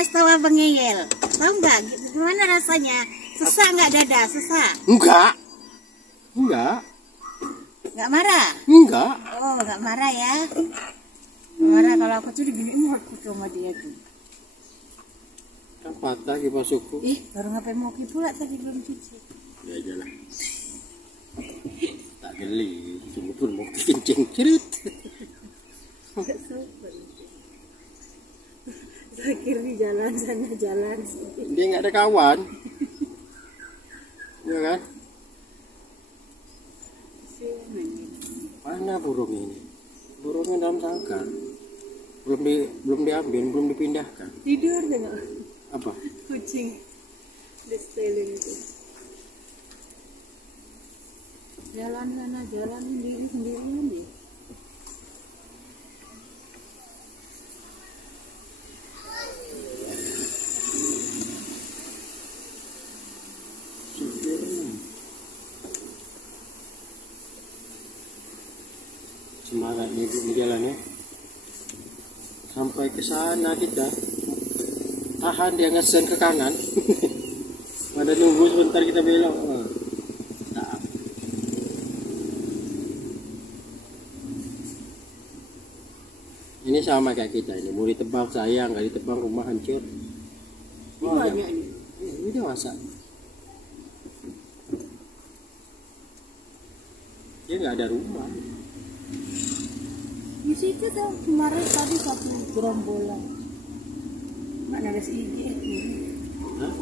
ngasih tahu abang ngeyel. Tahu nggak gimana rasanya? Susah nggak dada? Susah? Enggak. Enggak. Nggak marah? Enggak. Oh, nggak marah ya? Nggak marah kalau aku tuh diginiin aku sama dia tuh. Kan patah kipas suku. Baru ngapain mau pula tadi belum cuci. Ya ajalah. Tak geli, cuma pun mau kencing cerit. Saya kira di jalan sana jalan. Dia nggak ada kawan. Ya kan? Mana burung ini? Burungnya dalam sangkar. Belum diambil, belum dipindahkan. Tidur tengok. Apa? Kucing. Di seteling itu. Jalan sana jalan sendirian nih. Semangat di jalannya sampai ke sana kita tahan dia ngesen ke kanan. Pada nunggu sebentar kita belok. Nah. Ini sama kayak kita ini, mau ditebang sayang, nggak ditebang rumah hancur. Oh, banyak ini. Ini dia masak. Dia nggak ada rumah. Di situ tuh kemarin tadi satu gerombolan. Nggak ada IG. Hah?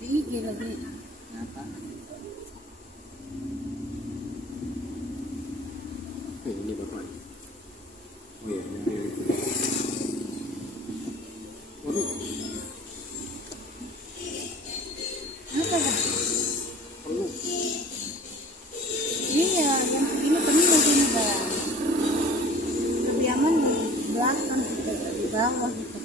Di IG lagi. Apa? Ini bapak. Oh iya, ini. Waduh. Apa kan? Waduh. Iya, yang ini penuh sini bang. Lebih aman di belakang gitu, di bawah gitu.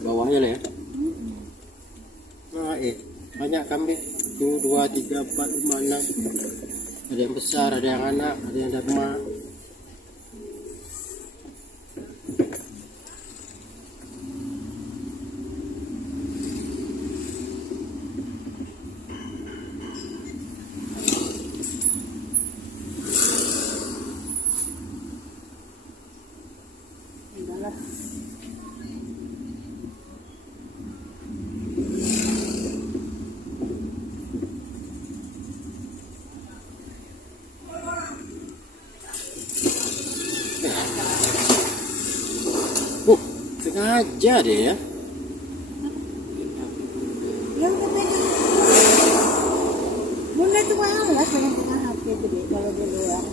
Bawahnya lah ya. Nah, banyak kambing. 1, 2, 3, 4, 5, 6. Ada yang besar, ada yang anak, ada yang dharma. Adalah Sengaja deh ya. yang ketiga. Bunda itu malas dengan tengah HP itu deh kalau di luar.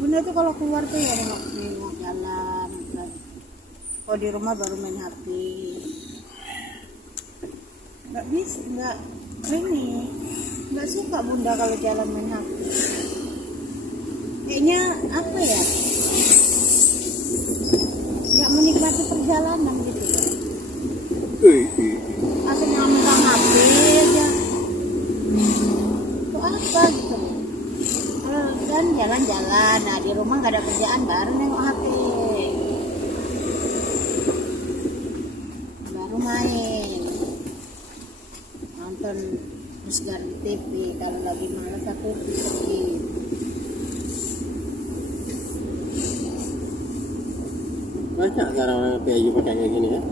Bunda tuh kalau keluar tuh ya nengok jalan. Kalau di rumah baru main HP. Nggak bisa, nggak suka Bunda kalau jalan main HP. Kayaknya apa ya? Nggak menikmati perjalanan gitu. Akhirnya megang HP aja. Itu apa gitu? Kalau kan jalan-jalan, nah di rumah nggak ada kerjaan baru nengok HP. Baru main. Nonton Musgar di TV. Kalau lagi malas aku skip. Banyak sekarang orang PAU pakai kayak gini ya.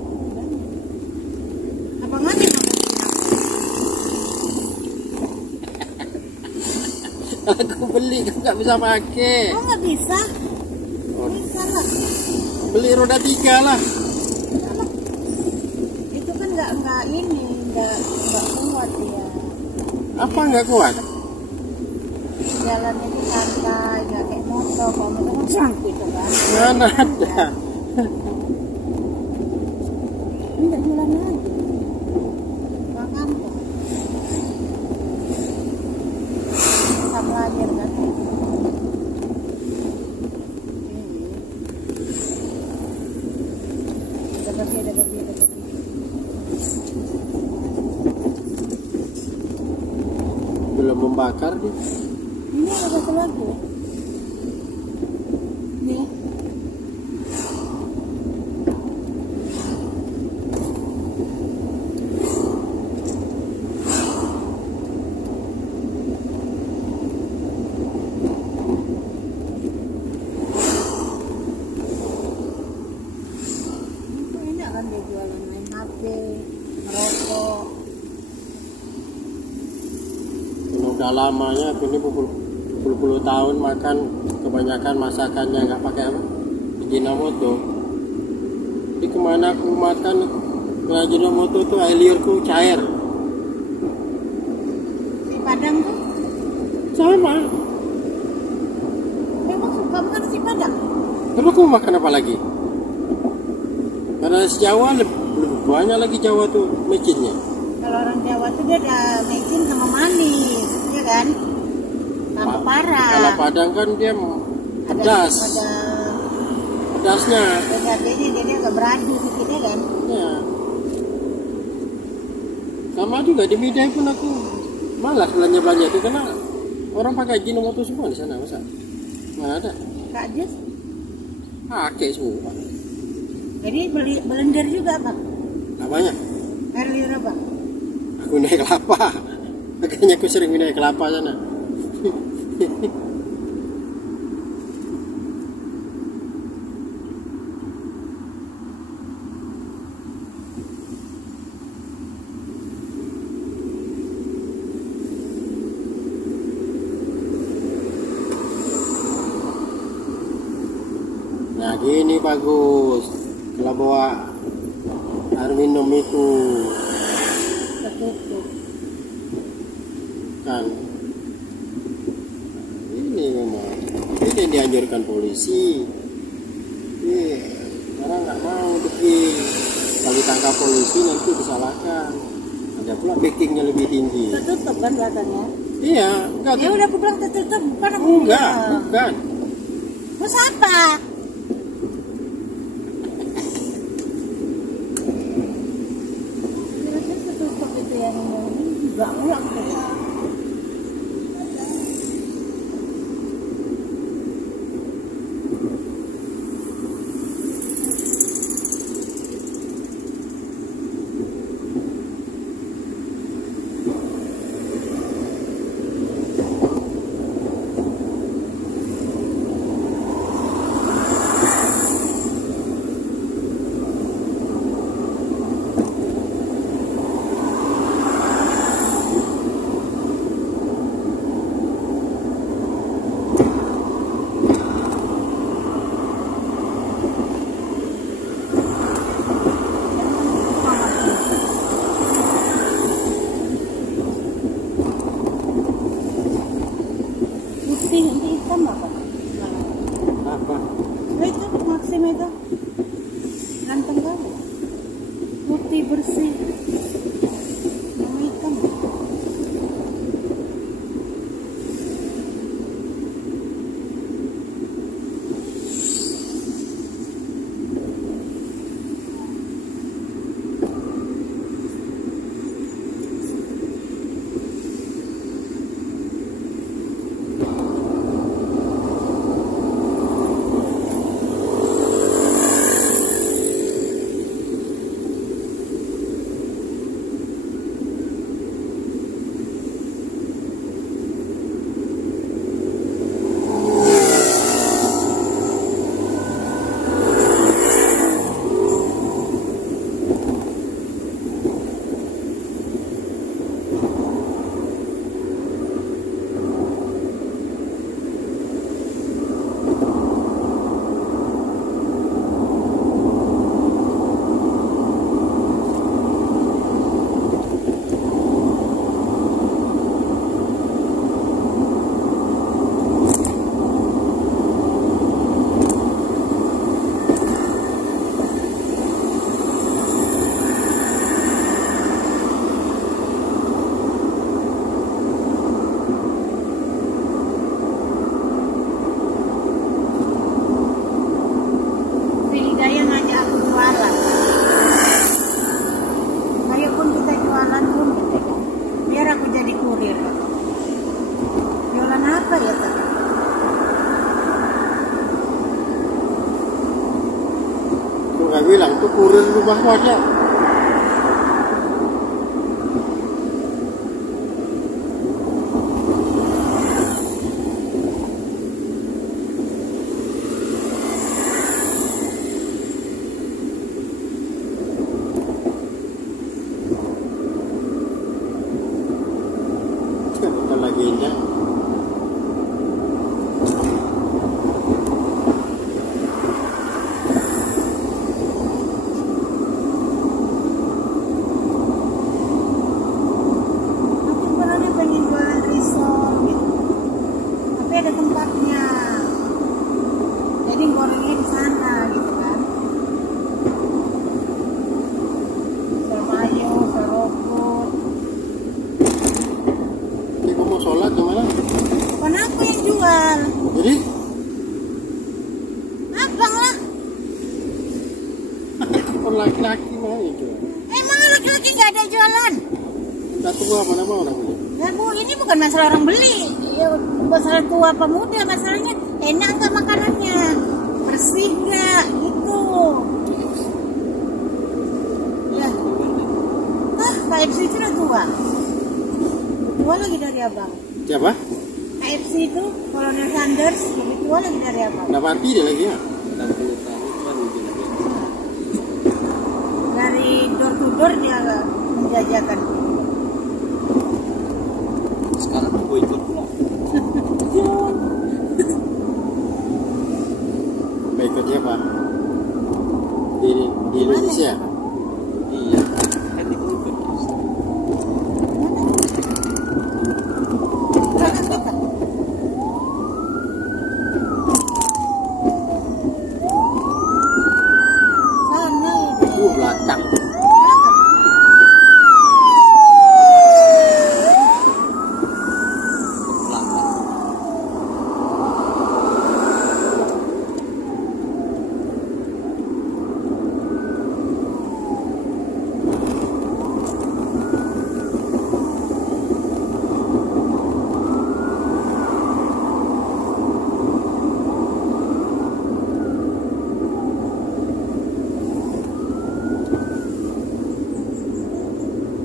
Abang Ade Aku beli kan nggak bisa pakai. oh nggak bisa? Oh, Bisa lah. beli roda 3 lah. Itu kan nggak kuat ya. Apa nggak kuat? Jalannya itu santai, nggak kayak motor. Kalau motor kan sangkut gitu kan. Mana ada? Ini nggak jalan lagi. Ke kampung. lahir kan. Ada bagi. Belum membakar dia. Ini ada satu lagi. Nih. Ini akan dia jualan main HP, merokok. Udah lamanya aku ini puluh tahun makan kebanyakan masakannya nggak pakai apa Ajinomoto. Jadi kemana aku makan Ajinomoto tuh air liurku cair. Di Padang tuh Sama. memang suka makan nasi Padang. Terus aku mau makan apa lagi? Karena nasi Jawa lebih banyak lagi Jawa tuh mecinnya. Kalau orang Jawa tuh dia ada mecin sama manis, ya kan? Tambah parah. Kalau Padang kan dia pedas. Ada Pedasnya. bedanya jadi agak beradu dikit ya kan? Ya. Sama juga di Midai pun aku malas belanja itu karena orang pakai Ajinomoto semua di sana, masa? Mana ada? Kak Jus, Pakai semua. jadi beli blender juga Bang? Namanya? Air liur apa? Aku naik kelapa. Makanya aku sering naik kelapa sana. Nah gini bagus. Kalau bawa air minum itu Tertutup. kan ini memang ini yang dianjurkan polisi. Orang nggak mau pergi. Kalau ditangkap polisi nanti disalahkan. Ada pula backingnya lebih tinggi. Tertutup kan belakangnya? Iya, enggak. Ya udah aku bilang tertutup, bukan aku Enggak, bilang. bukan. Terus apa? Kira-kira tertutup itu yang enggak ulang tuh. Putih nanti hitam apa? Apa? Nah, itu Maxim itu ganteng kali. Putih bersih. Yang hitam. bilang tuh kurir rumah aja. Bukan lagi ini. Ada tempatnya, jadi gorengnya di sana gitu kan. Sermayo, serokot. Ini kamu mau sholat gimana? Bukan aku yang jual, Jadi abang lah. kan laki-laki mah itu. Emang laki-laki nggak ada jualan? Nggak tua mana mau orang beli. Ya bu, ini bukan masalah orang beli, ya, masalah tua apa muda, masalahnya enak nggak makanannya, bersih nggak, gitu. Ya, KFC itu udah tua, tua lagi dari abang. Siapa? KFC itu Kolonel Sanders lebih tua lagi dari abang. Nggak mati dia lagi ya? 60 tahun kan mungkin ada. Dari door to door dia menjajakan. Sekarang aku ikut pula. Ikut siapa? Di Indonesia? Iya, kan ikut terus. Berangkat kita. Sana ya. Belakang.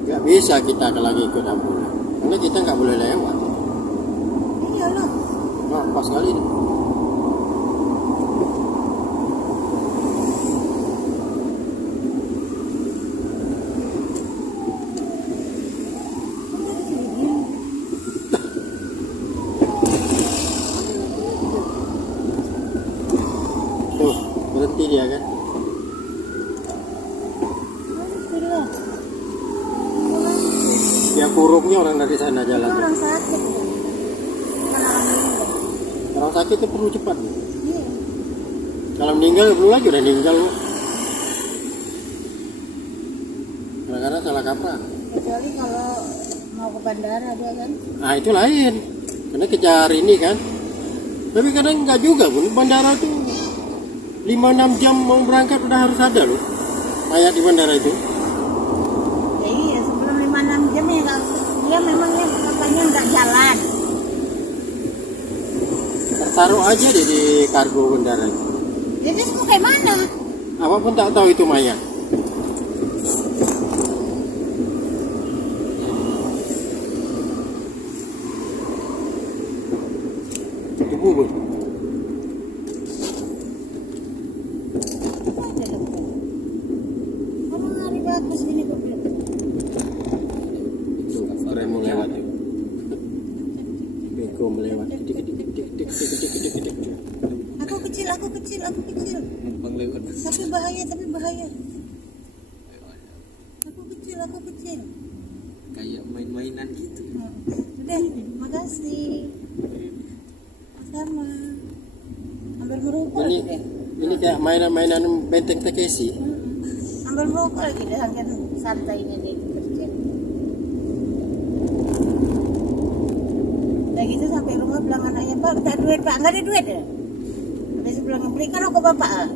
Nggak bisa kita kalau lagi ikut ambulan, karena kita nggak boleh lewat. Iyalah. Nah, pas kali ini. Tuh, berhenti dia kan. Itulah. Yang kurungnya orang dari sana jalan. Orang sakit. Bukan orang meninggal. Orang sakit itu perlu cepat. Iya. Kalau meninggal belum lagi udah meninggal. Karena salah kaprah. Kecuali kalau mau ke bandara dia kan. Nah itu lain. Karena kejar ini kan. Tapi kadang nggak juga pun. Bandara tuh 5-6 jam mau berangkat udah harus ada loh. Kayak di bandara itu. Ya iya, sebelum 5-6 jam ya nggak, dia memangnya katanya nggak jalan. Taruh aja deh di kargo bandara. Jadi semua kayak mana? Apapun tak tahu itu mayat. Itu bubur. Ada loh. Kamu hari bagus gini kok bilang. Itu keren mau lewat itu. Beko melewat. Dik. Aku kecil, aku kecil, aku kecil. Numpang lewat. Tapi bahaya, tapi bahaya. Aku kecil, aku kecil. Kayak main-mainan gitu. Udah, makasih. Sama. Ambil merokok lagi deh. Ini kayak mainan-mainan Benteng Takeshi. Ambil merokok lagi deh, angkat santai ini deh kerja. Udah gitu sampai rumah bilang anaknya, Pak, minta duit Pak, nggak ada duit ya? Habis bilang, belikan aku Bapak.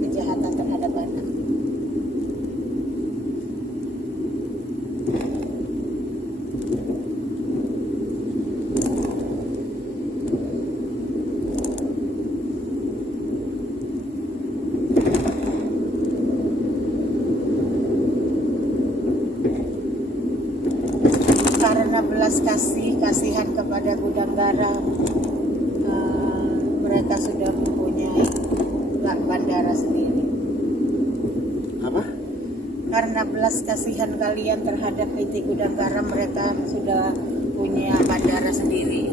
Kejahatan terhadap anak. kasihan kepada gudang garam. Mereka sudah mempunyai bandara sendiri. Apa? Karena belas kasihan kalian terhadap PT Gudang Garam, mereka sudah punya bandara sendiri.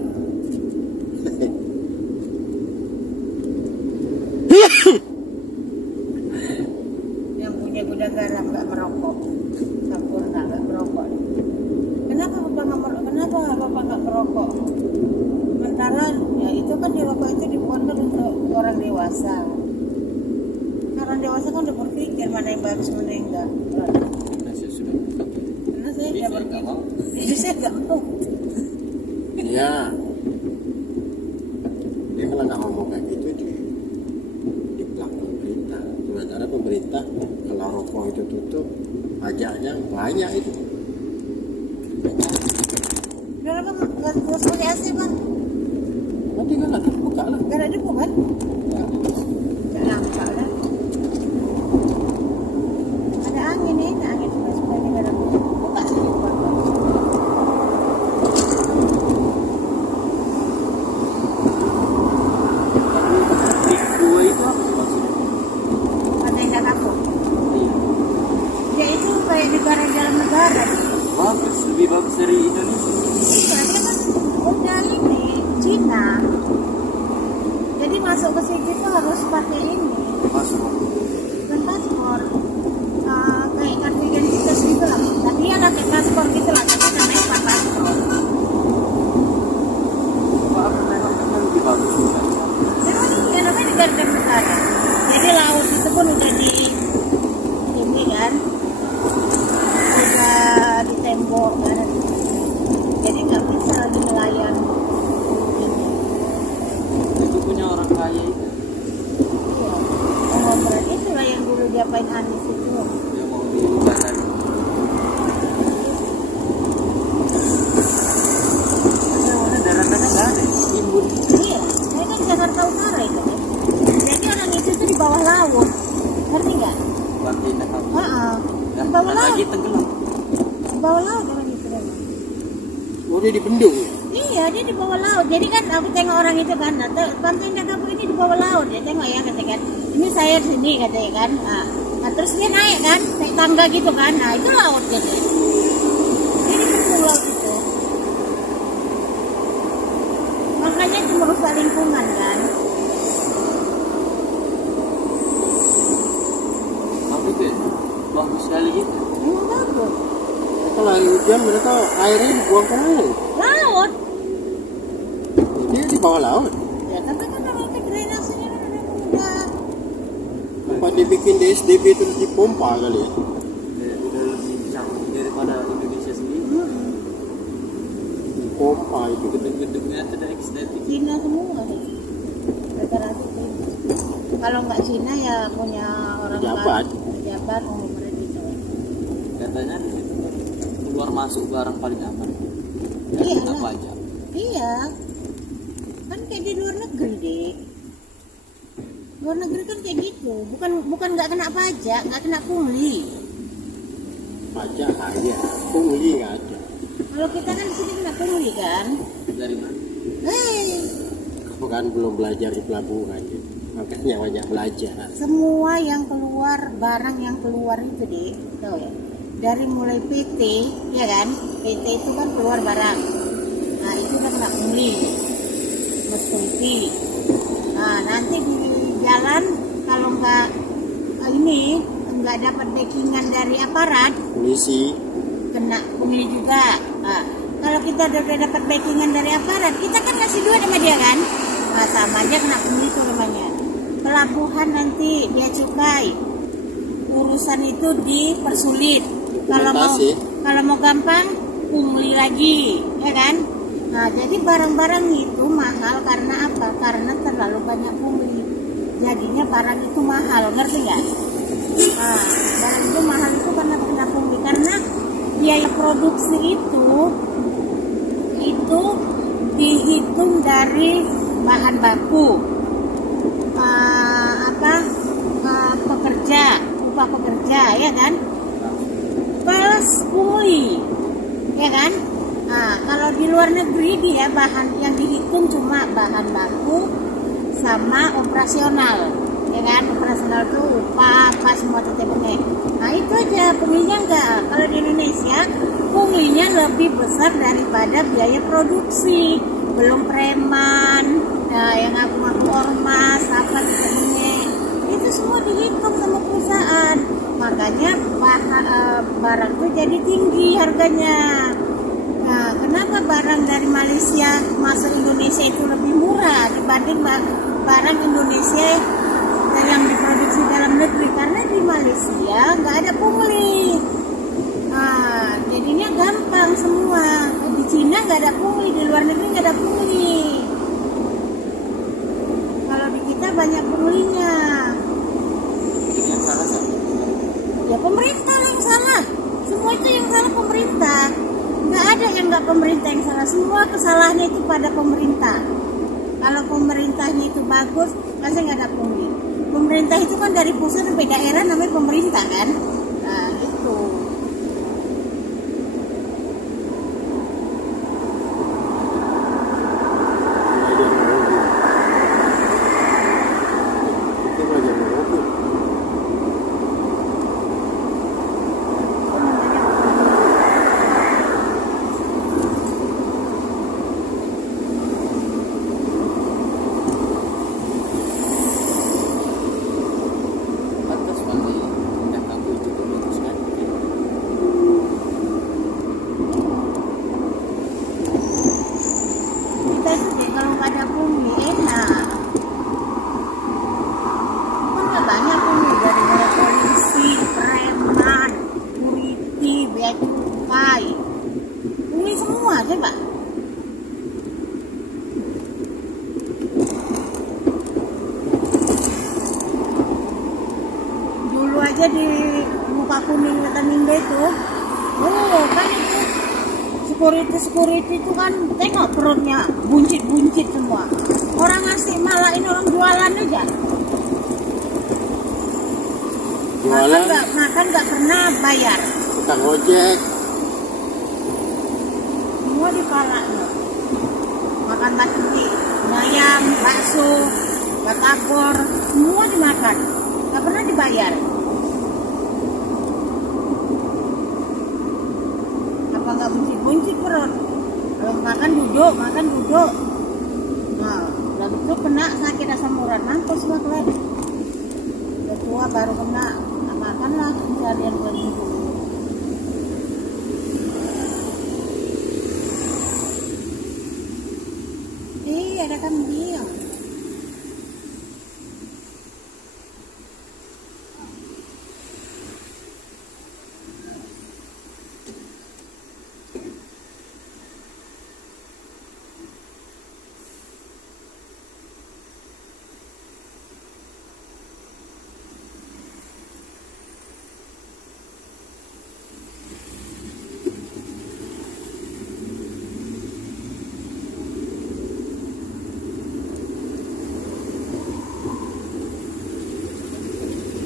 Yang punya gudang garam nggak merokok, Sampurna nggak merokok. Kenapa bapak nggak merokok? Sementara ya itu kan di rokok itu dibuatkan untuk orang dewasa. Orang dewasa kan udah berpikir mana yang bagus mana yang enggak. Saya sudah Karena saya Jadi udah saya berpikir. nggak mau. Jadi saya nggak mau. Iya. Dia kalau nggak ngomong kayak gitu di belakang pemerintah. Sementara pemerintah kalau rokok itu tutup, pajaknya banyak itu. Udah lah bang, nggak usah pakai AC bang. Nanti kan ada buka lah. Gak ada debu kan? Ya. Gak nampak lah. Ada angin nih, ada angin supaya gak ada debu. Buka sedikit bang. dua itu apa sih maksudnya? Ada yang gak kapok. Iya. Ya itu kayak negara dalam negara. Bagus, lebih bagus dari Indonesia. Iya, dia kan udah ini Cina. Jadi masuk ke sini tuh harus pakai ini, Masuk. bukan paspor. Kayak kartu identitas gitu lah. Tapi ya lah kayak paspor gitu lah, tapi namanya bukan paspor. Apa memang lebih bagus bukan? Memang iya namanya negara dan negara. Jadi laut itu pun udah di ini kan, udah ditembok kan. Jadi nggak bisa lagi nelayan ini. Itu punya orang kaya itu. Iya. Konglomerat itulah yang dulu diapain Anies itu. Dia mau diubah lagi. Ada mana daratan nggak ada. Timbun. Iya, saya kan Jakarta Utara itu kan. Jadi orang itu tuh di bawah laut, ngerti nggak? Pantai Nakal. Di bawah laut, Lagi tenggelam. di bawah laut orang itu kan. Oh dia di bendung. Iya, dia di bawah laut. Jadi kan aku tengok orang itu kan, Pantai Nakapur ini di bawah laut. Dia tengok ya katanya kan, ini saya di sini katanya kan. Nah, terus dia naik kan, naik tangga gitu kan. Nah itu laut gitu. Jadi bendung laut itu. Makanya itu merusak lingkungan kan. Tapi itu bagus sekali gitu. Emang bagus. Kalau air hujan mereka airnya dibuang ke mana? Laut. Dia di bawah laut. Ya tapi kan orang itu drainasenya kan udah Tempat dibikin di SDB terus dipompa kali ya. Udah lebih canggih daripada Indonesia sendiri. Dipompa itu. Gedung-gedungnya tidak estetik. Cina semua deh. Rata-rata Cina. Kalau nggak Cina ya punya orang Pejabat. Pejabat konglomerat gitu. Katanya di situ keluar masuk barang paling aman. Iya Kita lah. pajak. Iya. Kan kayak di luar negeri deh. Luar negeri kan kayak gitu. Bukan nggak kena pajak, nggak kena pungli. Pajak aja. Pungli nggak ada. Kalau kita kan di sini kena pungli kan. Dari mana? Hei, Kamu kan belum belajar di pelabuhan gitu. Makanya banyak belajar. semua yang keluar, barang yang keluar itu deh, tahu ya. Dari mulai PT, ya kan? PT itu kan keluar barang. Nah, itu udah kena pungli. Mesti. Nah, nanti di jalan kalau nggak dapat backingan dari aparat, Polisi. kena pungli juga. Nah, kalau kita udah dapat backingan dari aparat, kita kan ngasih duit sama dia kan? Nah, sama aja kena pungli itu namanya. Pelabuhan nanti dia cukai. Urusan itu dipersulit. Kalau mau gampang pungli lagi, ya kan? Nah, jadi barang-barang itu mahal karena apa? Karena terlalu banyak pungli. Jadinya barang itu mahal, ngerti nggak? Nah, barang itu mahal itu karena kena pungli. Karena biaya produksi itu dihitung dari bahan baku, upah pekerja, ya kan? Plus pungli, ya kan? Nah, kalau di luar negeri dia bahan yang dihitung cuma bahan baku sama operasional, ya kan? Operasional itu upah apa semua tetepnya. Nah itu aja, punglinya enggak. Kalau di Indonesia punglinya lebih besar daripada biaya produksi, belum preman, nah, yang ngaku-ngaku ormas apa tetepnya, itu semua dihitung sama perusahaan. Makanya barang itu jadi tinggi harganya. Nah, kenapa barang dari Malaysia masuk Indonesia itu lebih murah dibanding barang Indonesia yang diproduksi dalam negeri? Karena di Malaysia nggak ada pungli. Nah, jadinya gampang semua. Di Cina nggak ada pungli, di luar negeri nggak ada pungli. Kalau di kita banyak punglinya. Yang salah siapa? Ya pemerintah yang salah. Semua itu yang salah pemerintah. Nggak ada yang nggak pemerintah yang salah. Semua kesalahannya itu pada pemerintah. Kalau pemerintahnya itu bagus, pasti nggak ada pungli. Pemerintah itu kan dari pusat sampai daerah namanya pemerintah kan. Nah itu. Batas bagi yang aku itu memutuskan. Kita itu deh kalau nggak ada pungli enak. Kan nggak banyak pungli dari mulai polisi, preman, security, bea cukai. Pungli semua coba. Dulu aja di muka kuning Wetaminde itu, oh kan itu security itu kan tengok perutnya buncit semua. Orang ngasih malah ini orang jualan aja. Jualan Makan nggak pernah bayar. tukang ojek. Semua dipalanya. Makan batuti, ayam, bakso, batagor, semua dimakan. Nggak pernah dibayar. Apa nggak buncit perut? Kalau makan duduk. Nah, udah itu kena sakit asam urat, mampus lah kalian. Udah tua baru kena, nah, makanlah pencarian buat hidup. Ada kambing.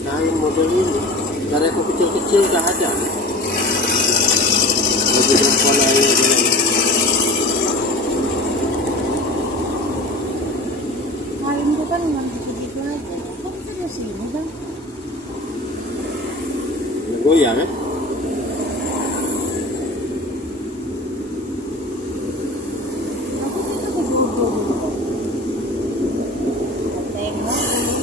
Kain model ini dari aku kecil-kecil udah ada. Baju perempuan lainnya juga. Kain itu kan nggak begitu aja. Kok bisa di sini bang? Goyang ya? Aku itu keduduk dulu. Tengok ini.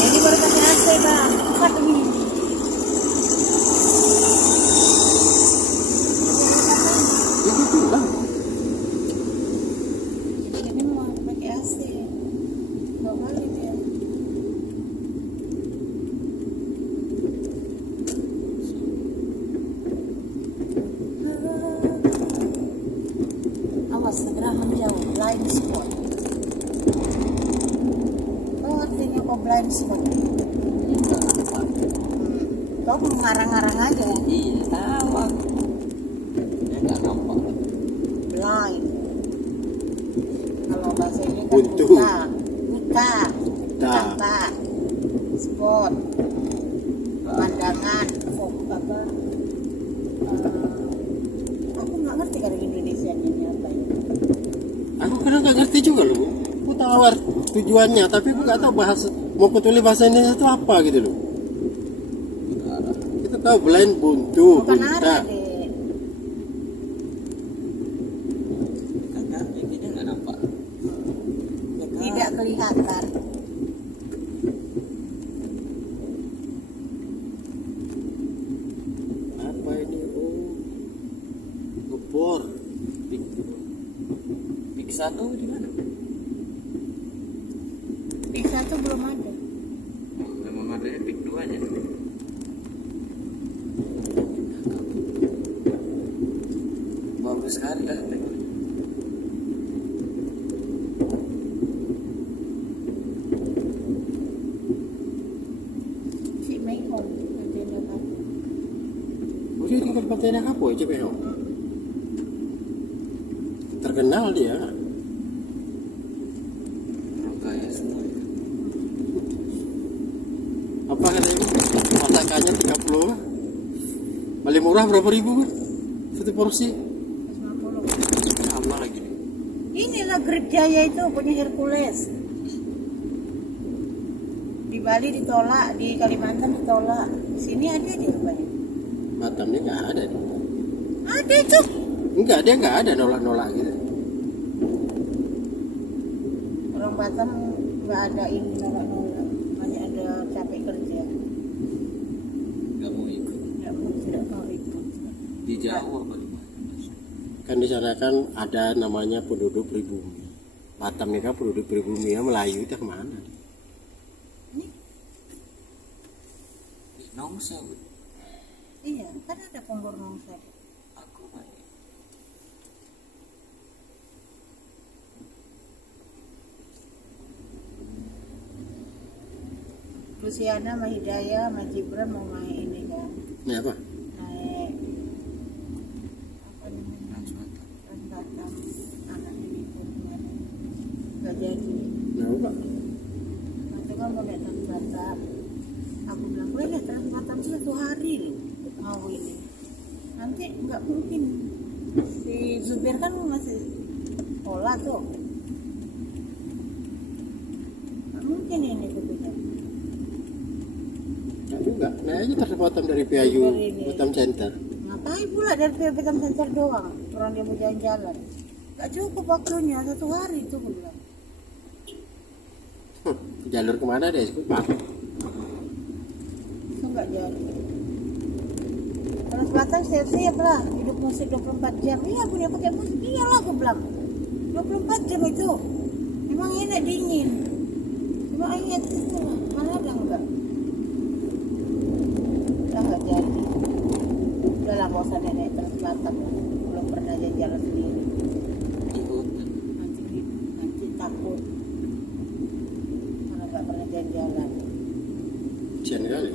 Ini baru pakai AC bang. Cepat ini. Itu tuh lah. Ini mau pakai AC. Nggak boleh dia. Awas segera menjauh. Blind spot. Oh artinya kok blind spot. Kau mengarang-arang aja. Iya, tahu aku. Ya nggak nampak. Blind. buntu. Buta. Tampak. Spot. Pemandangan. Apa? Aku nggak ngerti kalau Indonesia ini apa ya. Aku kadang nggak ngerti juga loh. Aku tahu tujuannya, tapi aku nggak tahu mau tulis bahasa Indonesia itu apa gitu loh. Kita tahu belain buntu, Bukan bunta. arah deh. Karena ini nggak nampak. Ya kan? Tidak kelihatan. Apa ini? Oh, ngebor. Pik 1 di mana? Pik 1 belum ada. Memang adanya pik 2 nya. Bagus sekali lah. Si Meikon ada dapat. Oh, dia tinggal Pontianak apa ya, coba ya? Terkenal dia. Orang kaya semua. Apa katanya? Masakannya 30. Paling murah berapa ribu kan? Satu porsi. 50. Sama lagi nih. Inilah Grip Jaya itu punya Hercules. Di Bali ditolak, di Kalimantan ditolak. Di sini ada di rupanya. Batamnya nggak ada. Ada itu. Enggak, dia nggak ada nolak-nolak gitu. Orang Batam nggak ada ini nolak-nolak. Hanya ada capek kerja. Nggak mau ikut. Tidak mau ikut. Di Jawa paling. Kan di sana kan ada namanya penduduk pribumi. Batam ini kan penduduk pribumi, ya Melayu itu kemana? Nongsa, Bu. Iya, kan ada Ponggor Nongsa. Aku mah. Luciana, Mahidaya, Majibran mau main ini kan. Ini apa? Naik apa namanya? Transmata. Batam. Anak ini pun kemana? Gak jadi. Nah, apa? Nanti kan mau datang ke Batam. Aku bilang, gue datang ke Batam 1 hari loh. Mau ini. Nanti nggak mungkin. Si Zubir kan masih sekolah tuh. Nggak mungkin ini kebetulan. Nggak juga. Nah, aja terus Batam dari Piayu, Batam Center. Ngapain pula dari Batam Center doang? Orang dia mau jalan-jalan. Gak cukup waktunya 1 hari itu gue bilang. Jalur kemana deh? Pak? Itu nggak jadi. Kalau Selatan siap-siap lah, hidup musik 24 jam. Iya punya pakai musik, iyalah gue bilang. 24 jam itu. Memang enak dingin. Cuma ayat itu mana ada enggak? Udah nggak jadi. Udah lah gak usah naik terus Batam. Belum pernah jalan sendiri. Ikut. Nanti takut. Karena nggak pernah jalan-jalan. Kasian kali.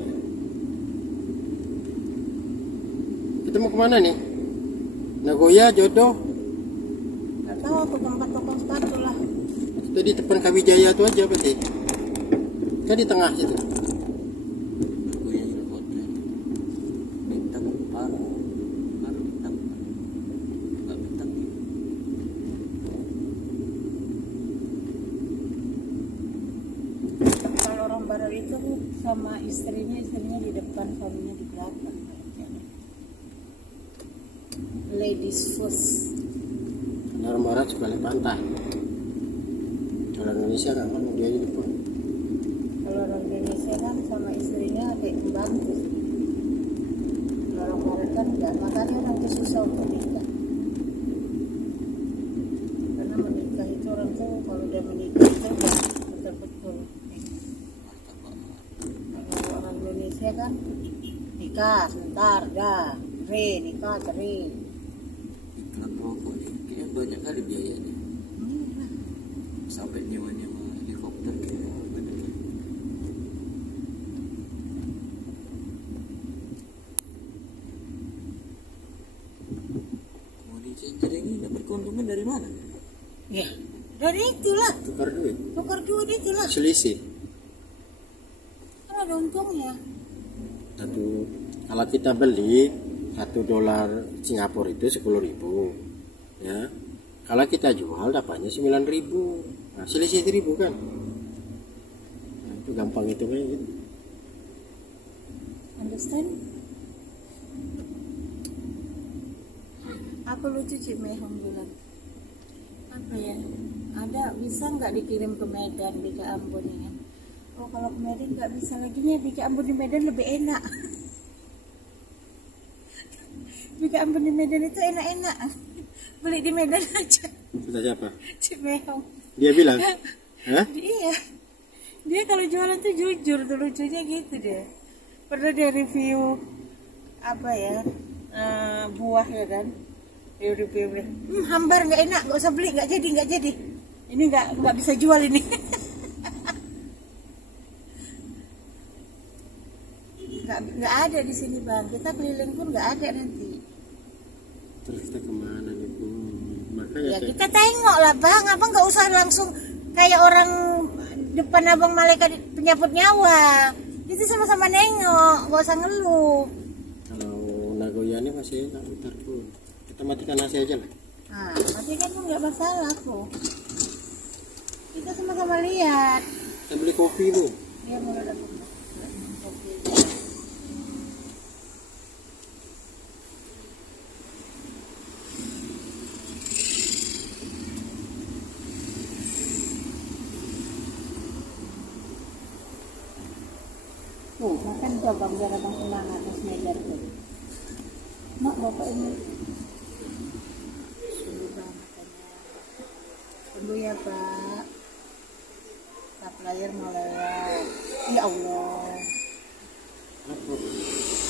Kita mau kemana nih? Nagoya, Jodoh. Nggak tahu aku tempat toko sepatu lah. Kita di depan Kawijaya itu aja berarti. Kan di tengah situ. Aku yang di hotel. Bintang baru bintang. Nggak bintang. Kalau orang barat itu sama istrinya di depan, suaminya di belakang. Ladies first. Karena orang barat suka lihat pantai. Kalau Indonesia kan dia di depan. Kalau orang Indonesia kan sama istrinya kayak pembantu. Kalau orang barat kan enggak, makanya orang itu susah untuk nikah. Karena menikah itu orang tuh kalau udah menikah itu udah betul-betul. Kalau orang Indonesia kan nikah sebentar, dah, nikah cerai. Iklan rokok nih. Kayaknya banyak kali biayanya. Sampai nyewa-nyewa helikopter gitu. Banyak kali. Mau di Center ini dapat keuntungan dari mana? Ya, Dan itulah tukar duit, tukar duit itulah. selisih. Kan ada untungnya. Kalau kita beli $1 Singapura itu 10.000, ya. Kalau kita jual dapatnya 9.000, nah, selisih 1.000 kan. Nah, itu gampang itu kayak gitu. Understand? Apa lucu Cik Mehong bilang? Apa ya? Ada bisa nggak dikirim ke Medan di ke Ambon ya? Oh kalau ke Medan nggak bisa lagi nih, di ke Ambon di Medan lebih enak. Di ke Ambon di Medan itu enak-enak. Beli di Medan aja. Kata siapa? Cik Mehong. Dia bilang, hah? Iya. Dia kalau jualan tuh jujur tuh, lucunya gitu deh. Pernah dia review apa ya, buah ya kan? Dia review, hambar nggak enak, nggak usah beli, nggak jadi. Ini nggak bisa jual ini. Nggak ada di sini bang. Kita keliling pun nggak ada nanti. Terus kita kemana nih Bu? Makanya Ya kita tengok lah bang. Abang nggak usah langsung kayak orang depan abang malaikat penyabut nyawa. Itu sama-sama nengok, nggak usah ngeluh. kalau Nagoya ini masih enak, ntar dulu. Kita matikan nasi aja lah. Nah, matikan pun nggak masalah kok. Kita sama-sama lihat. Kita beli kopi Bu. Dia mau ada kopi. Tuh, makan tuh abang biar abang semangat terus ngajar tuh. Mak bapak ini. Sungguh bang makannya. Tunggu ya pak. Supplier mau lewat. Ya Allah.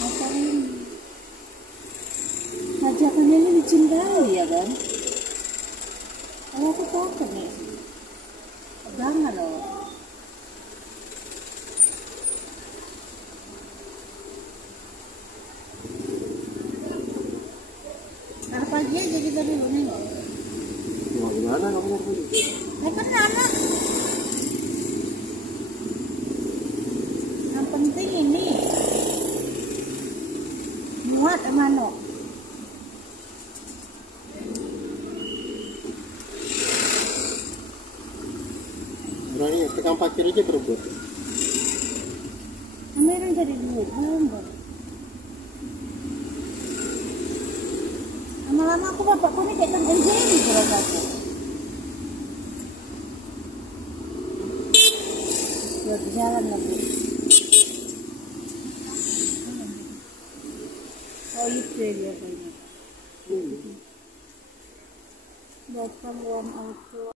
Apa ini? Ajakannya ini dicintai ya kan? Kalau aku takut nih. Jangan loh. Nah, pagi aja kita dulu nengok. Mau gimana kamu mau beli? Kan anak. Yang penting ini muat mana? Orangnya tekan parkir aja berebut. Kamera jadi duit, belum. Lama-lama aku bapakku ini kayak Tom and Jerry aku. Biar jalan lagi. Oh itu dia kayaknya. Bapak luang auto.